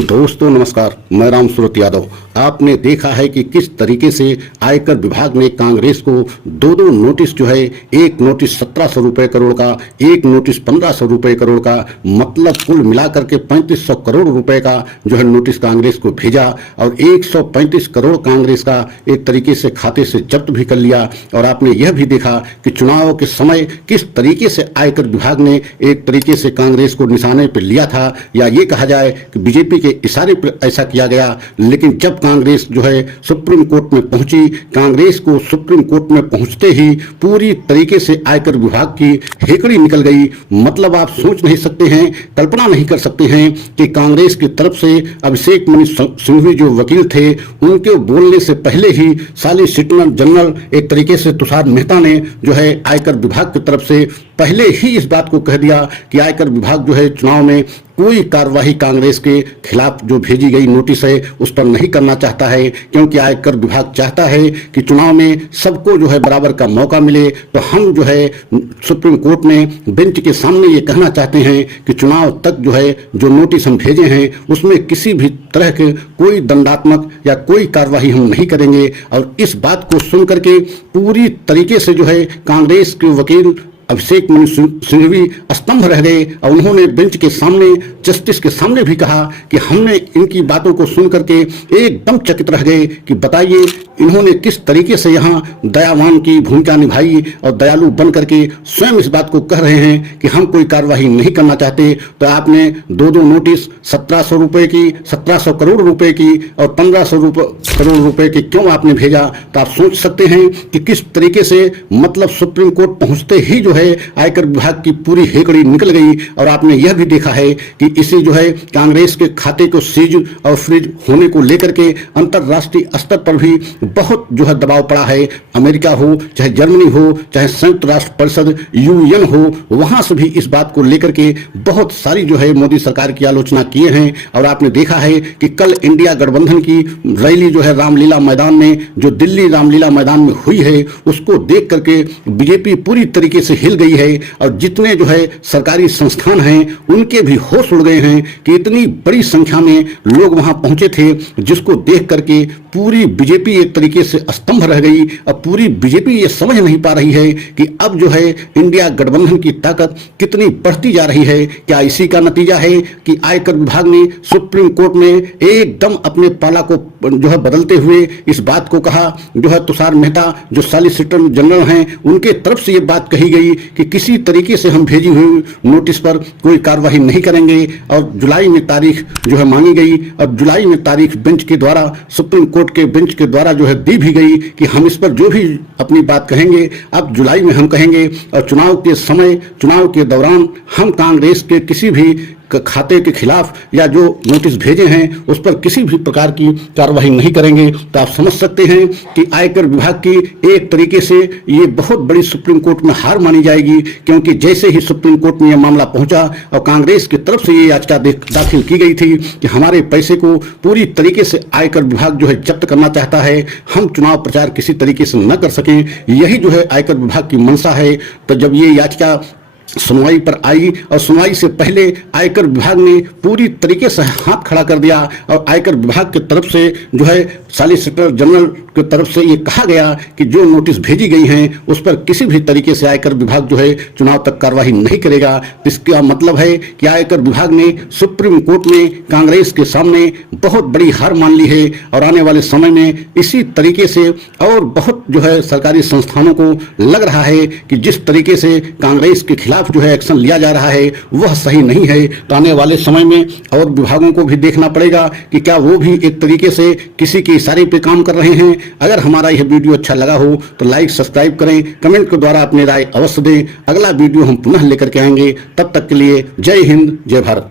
दोस्तों नमस्कार, मैं राम सूरत यादव। आपने देखा है कि किस तरीके से आयकर विभाग ने कांग्रेस को दो नोटिस जो है, एक नोटिस 1700 रुपए करोड़ का, एक नोटिस 1500 रुपए करोड़ का, मतलब कुल मिलाकर के 3500 करोड़ रुपए का जो है नोटिस कांग्रेस को भेजा और 135 करोड़ कांग्रेस का एक तरीके से खाते से जब्त भी कर लिया। और आपने यह भी देखा कि चुनाव के समय किस तरीके से आयकर विभाग ने एक तरीके से कांग्रेस को निशाने पर लिया था, या ये कहा जाए कि बीजेपी के इशारे पर ऐसा किया गया। लेकिन जब कांग्रेस जो है सुप्रीम कोर्ट में पहुंची, कांग्रेस को सुप्रीम कोर्ट में पहुंचते ही पूरी तरीके से आयकर विभाग की हेकड़ी निकल गई। मतलब आप सोच नहीं सकते हैं, कल्पना नहीं कर सकते हैं कि कांग्रेस की तरफ से अभिषेक मनु सिंघवी जो वकील थे, उनके बोलने से पहले ही सॉलिसिटर जनरल एक तरीके से तुषार मेहता ने जो है आयकर विभाग की तरफ से पहले ही इस बात को कह दिया कि आयकर विभाग जो है चुनाव में कोई कार्यवाही कांग्रेस के खिलाफ जो भेजी गई नोटिस है उस पर नहीं करना चाहता है, क्योंकि आयकर विभाग चाहता है कि चुनाव में सबको जो है बराबर का मौका मिले। तो हम जो है सुप्रीम कोर्ट में बेंच के सामने ये कहना चाहते हैं कि चुनाव तक जो है जो नोटिस हम भेजे हैं उसमें किसी भी तरह के कोई दंडात्मक या कोई कार्यवाही हम नहीं करेंगे। और इस बात को सुन करके पूरी तरीके से जो है कांग्रेस के वकील अभिषेक मनु सिंघवी स्तंभ रह गए और उन्होंने बेंच के सामने, जस्टिस के सामने भी कहा कि हमने इनकी बातों को सुन करके एकदम चकित रह गए कि बताइए इन्होंने किस तरीके से यहाँ दयावान की भूमिका निभाई और दयालु बन करके स्वयं इस बात को कह रहे हैं कि हम कोई कार्यवाही नहीं करना चाहते। तो आपने दो नोटिस 1700 रुपए की, 1700 करोड़ रुपए की और 1500 करोड़ रुपए की क्यों आपने भेजा? तो आप सोच सकते हैं कि किस तरीके से मतलब सुप्रीम कोर्ट पहुंचते ही जो है आयकर विभाग की पूरी हेकड़ी निकल गई। और आपने यह भी देखा है कि इसी जो है कांग्रेस के खाते को सीज और फ्रीज होने को लेकर के अंतर्राष्ट्रीय स्तर पर भी बहुत जो है दबाव पड़ा है। अमेरिका हो, चाहे जर्मनी हो, चाहे संयुक्त राष्ट्र परिषद यूएन हो, वहां से भी इस बात को लेकर के बहुत सारी जो है मोदी सरकार की आलोचना किए हैं। और आपने देखा है कि कल इंडिया गठबंधन की रैली जो है रामलीला मैदान में, जो दिल्ली रामलीला मैदान में हुई है, उसको देख करके बीजेपी पूरी तरीके से हिल गई है। और जितने जो है सरकारी संस्थान हैं उनके भी होश उड़ गए हैं कि इतनी बड़ी संख्या में लोग वहां पहुंचे थे, जिसको देख करके पूरी बीजेपी एक तरीके से स्तंभ रह गई। अब पूरी बीजेपी ये समझ नहीं पा रही है कि अब जो है इंडिया गठबंधन की ताकत कितनी बढ़ती जा रही है। क्या इसी का नतीजा है कि आयकर विभाग ने सुप्रीम कोर्ट में एकदम अपने पाला को जो है बदलते हुए इस बात को कहा, जो है तुषार मेहता जो सॉलिसिटर जनरल हैं उनके तरफ से ये बात कही गई कि किसी तरीके से हम भेजी हुई नोटिस पर कोई कार्यवाही नहीं करेंगे। और जुलाई में तारीख जो है मांगी गई और जुलाई में तारीख बेंच के द्वारा, सुप्रीम कोर्ट के बेंच के द्वारा जो है दी भी गई कि हम इस पर जो भी अपनी बात कहेंगे अब जुलाई में हम कहेंगे। और चुनाव के समय, चुनाव के दौरान हम कांग्रेस के किसी भी खाते के खिलाफ या जो नोटिस भेजे हैं उस पर किसी भी प्रकार की कार्रवाई नहीं करेंगे। तो आप समझ सकते हैं कि आयकर विभाग की एक तरीके से ये बहुत बड़ी सुप्रीम कोर्ट में हार मानी जाएगी, क्योंकि जैसे ही सुप्रीम कोर्ट में यह मामला पहुंचा और कांग्रेस की तरफ से ये याचिका दाखिल की गई थी कि हमारे पैसे को पूरी तरीके से आयकर विभाग जो है जब्त करना चाहता है, हम चुनाव प्रचार किसी तरीके से न कर सकें, यही जो है आयकर विभाग की मंशा है। तो जब ये याचिका सुनवाई पर आई और सुनवाई से पहले आयकर विभाग ने पूरी तरीके से हाथ खड़ा कर दिया और आयकर विभाग की तरफ से जो है सॉलिसिटर जनरल की तरफ से ये कहा गया कि जो नोटिस भेजी गई हैं उस पर किसी भी तरीके से आयकर विभाग जो है चुनाव तक कार्रवाई नहीं करेगा। इसका मतलब है कि आयकर विभाग ने सुप्रीम कोर्ट में कांग्रेस के सामने बहुत बड़ी हार मान ली है। और आने वाले समय में इसी तरीके से और बहुत जो है सरकारी संस्थानों को लग रहा है कि जिस तरीके से कांग्रेस के खिलाफ जो है एक्शन लिया जा रहा है वह सही नहीं है। तो आने वाले समय में और विभागों को भी देखना पड़ेगा कि क्या वो भी एक तरीके से किसी के इशारे पे काम कर रहे हैं। अगर हमारा यह वीडियो अच्छा लगा हो तो लाइक, सब्सक्राइब करें, कमेंट के द्वारा अपनी राय अवश्य दें। अगला वीडियो हम पुनः लेकर के आएंगे, तब तक के लिए जय हिंद, जय भारत।